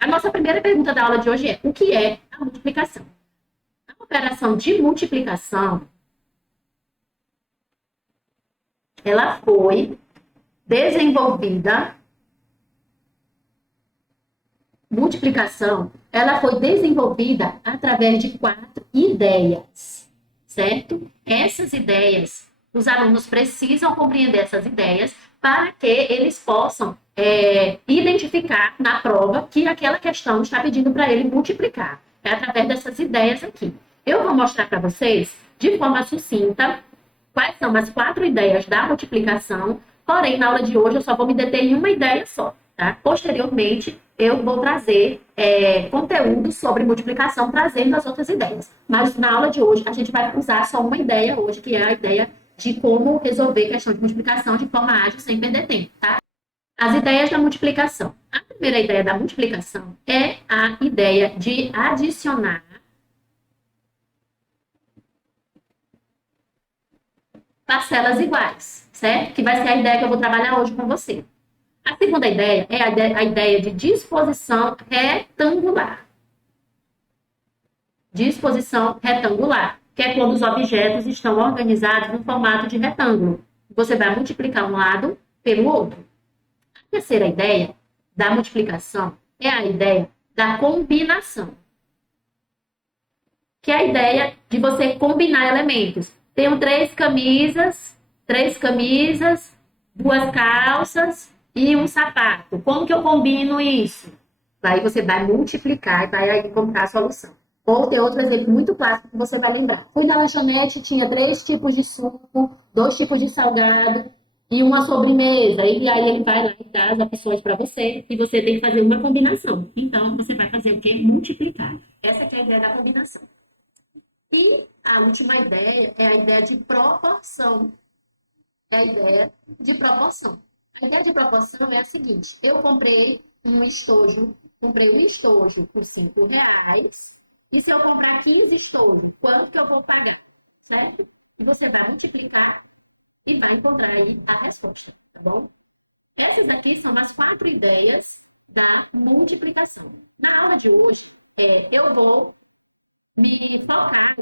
A nossa primeira pergunta da aula de hoje é: o que é a multiplicação? A operação de multiplicação, ela foi desenvolvida, ela foi desenvolvida através de 4 ideias, certo? Essas ideias, os alunos precisam compreender essas ideias para que eles possam identificar na prova que aquela questão está pedindo para ele multiplicar. É através dessas ideias aqui. Eu vou mostrar para vocês, de forma sucinta, quais são as 4 ideias da multiplicação, porém, na aula de hoje, eu só vou me deter em uma ideia só, tá? Posteriormente, eu vou trazer conteúdo sobre multiplicação, trazendo as outras ideias. Mas na aula de hoje, a gente vai usar só uma ideia hoje, que é a ideia de como resolver questão de multiplicação de forma ágil, sem perder tempo, tá? As ideias da multiplicação. A primeira ideia da multiplicação é a ideia de adicionar parcelas iguais, certo? Que vai ser a ideia que eu vou trabalhar hoje com você. A segunda ideia é a ideia de disposição retangular. Disposição retangular, que é quando os objetos estão organizados no formato de retângulo. Você vai multiplicar um lado pelo outro. A terceira ideia da multiplicação é a ideia da combinação, que é a ideia de você combinar elementos. Tenho 3 camisas, 2 calças e um sapato. Como que eu combino isso? Aí você vai multiplicar e vai encontrar a solução. Ou tem outro exemplo muito clássico que você vai lembrar. Fui na lanchonete, tinha 3 tipos de suco, 2 tipos de salgado e uma sobremesa. E aí ele vai lá e dá as opções para você e você tem que fazer uma combinação. Então, você vai fazer o quê? Multiplicar. Essa que é a ideia da combinação. E a última ideia é a ideia de proporção. É a ideia de proporção. A ideia de proporção é a seguinte: eu comprei um estojo por R$5, e se eu comprar 15 estojos, quanto que eu vou pagar? Certo? E você vai multiplicar e vai encontrar aí a resposta, tá bom? Essas aqui são as 4 ideias da multiplicação. Na aula de hoje, eu vou me focar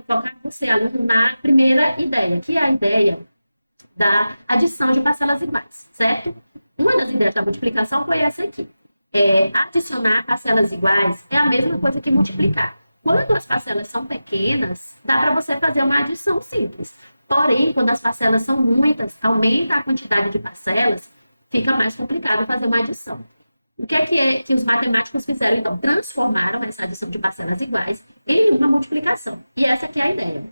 você, aluno, na primeira ideia, que é a ideia da adição de parcelas iguais, certo? Uma das ideias da multiplicação foi essa aqui. Adicionar parcelas iguais é a mesma coisa que multiplicar. Quando as parcelas são pequenas, dá para você fazer uma adição simples. Porém, quando as parcelas são muitas, aumenta a quantidade de parcelas, fica mais complicado fazer uma adição. O que é que os matemáticos fizeram, então? Transformaram essa adição de parcelas iguais em uma multiplicação. E essa aqui é a ideia.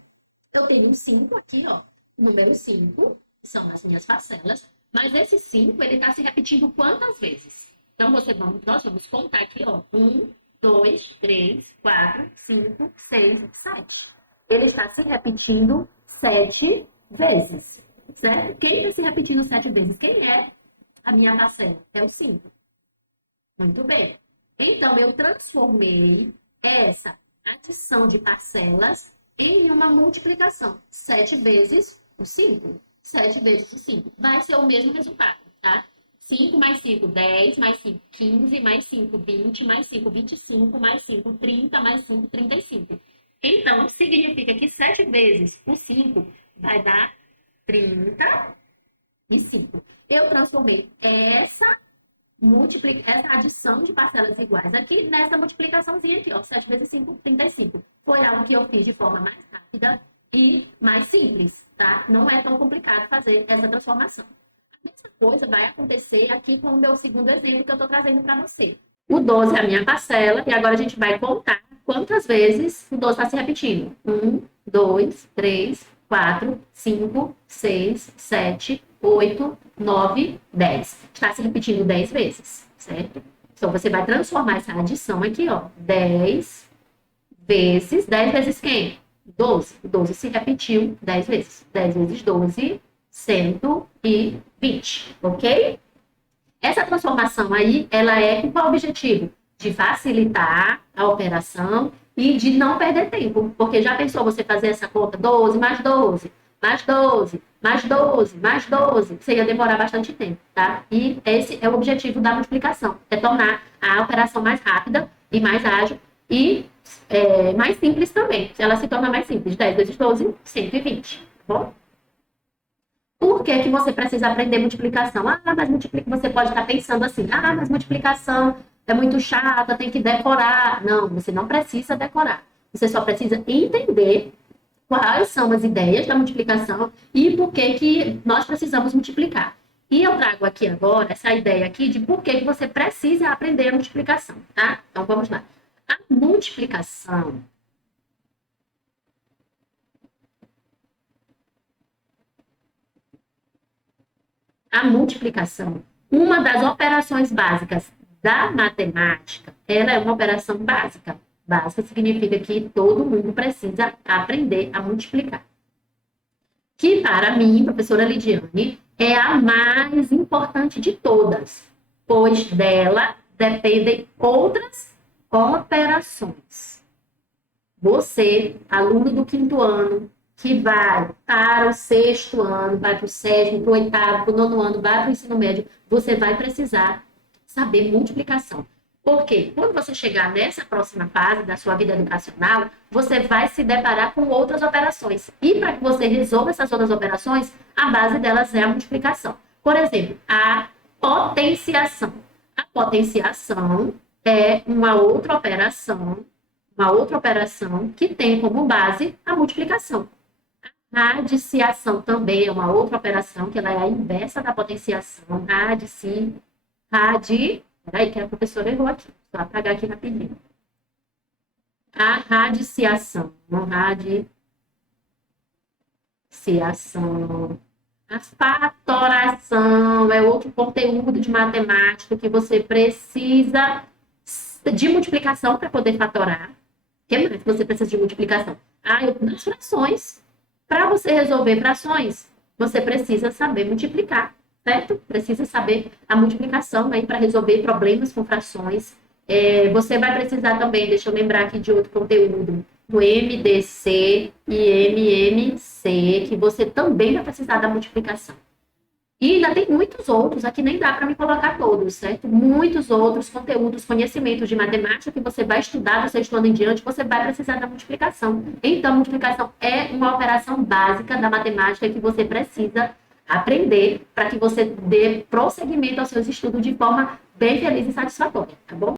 Eu tenho um 5 aqui, ó, número 5, que são as minhas parcelas, mas esse 5, ele está se repetindo quantas vezes? Então, nós vamos contar aqui, ó, 1, 2, 3, 4, 5, 6, 7. Ele está se repetindo 7 vezes, certo? Quem está se repetindo 7 vezes? Quem é a minha parcela? É o 5. Muito bem. Então, eu transformei essa adição de parcelas em uma multiplicação. 7 vezes o 5. 7 vezes o 5. Vai ser o mesmo resultado, tá? 5 mais 5, 10, mais 5, 15, mais 5, 20, mais 5, 25, mais 5, 30, mais 5, 35. Então, significa que 7 vezes o 5 vai dar 35. Eu transformei essa adição de parcelas iguais aqui nessa multiplicaçãozinha aqui, ó, 7 vezes 5, 35. Foi algo que eu fiz de forma mais rápida e mais simples, tá? Não é tão complicado fazer essa transformação. A mesma coisa vai acontecer aqui com o meu segundo exemplo que eu estou trazendo para você. O 12 é a minha parcela e agora a gente vai contar quantas vezes o 12 está se repetindo. 1, 2, 3, 4, 5, 6, 7, 8, 9, 10. Está se repetindo 10 vezes, certo? Então, você vai transformar essa adição aqui, ó. 10 vezes... 10 vezes quem? 12. 12 se repetiu 10 vezes. 10 vezes 12, 120, ok? Essa transformação aí, ela é com qual objetivo? De facilitar a operação e de não perder tempo. Porque já pensou você fazer essa conta 12 mais 12, mais 12, mais 12, mais 12. Você ia demorar bastante tempo, tá? E esse é o objetivo da multiplicação, é tornar a operação mais rápida e mais ágil e mais simples também. Ela se torna mais simples. 10 vezes 12, 120, tá bom? Por que que você precisa aprender multiplicação? Ah, mas você pode estar pensando assim, ah, mas multiplicação é muito chata, tem que decorar. Não, você não precisa decorar. Você só precisa entender quais são as ideias da multiplicação e por que que nós precisamos multiplicar. E eu trago aqui agora essa ideia aqui de por que que você precisa aprender a multiplicação, tá? Então, vamos lá. A multiplicação uma das operações básicas da matemática, ela é uma operação básica. Básica significa que todo mundo precisa aprender a multiplicar. Que, para mim, professora Lidiane, é a mais importante de todas, pois dela dependem outras operações. Você, aluno do 5º ano, que vai para o 6º ano, vai para o 7º, para o 8º, para o 9º ano, vai para o ensino médio, você vai precisar saber multiplicação. Porque quando você chegar nessa próxima fase da sua vida educacional, você vai se deparar com outras operações. E para que você resolva essas outras operações, a base delas é a multiplicação. Por exemplo, a potenciação. A potenciação é uma outra operação que tem como base a multiplicação. A radiciação também é uma outra operação, que ela é a inversa da potenciação. Peraí, que a professora errou aqui. Vou apagar aqui rapidinho. A radiciação. A fatoração é outro conteúdo de matemática que você precisa de multiplicação para poder fatorar. O que mais você precisa de multiplicação? As frações. Para você resolver frações, você precisa saber multiplicar, certo? Precisa saber a multiplicação aí para resolver problemas com frações. Você vai precisar também, deixa eu lembrar aqui de outro conteúdo, do MDC e MMC, que você também vai precisar da multiplicação. E ainda tem muitos outros, aqui nem dá para me colocar todos, certo? Muitos outros conteúdos, conhecimentos de matemática que você vai estudar do 6º ano em diante, você vai precisar da multiplicação. Então, multiplicação é uma operação básica da matemática que você precisa aprender para que você dê prosseguimento aos seus estudos de forma bem feliz e satisfatória, tá bom?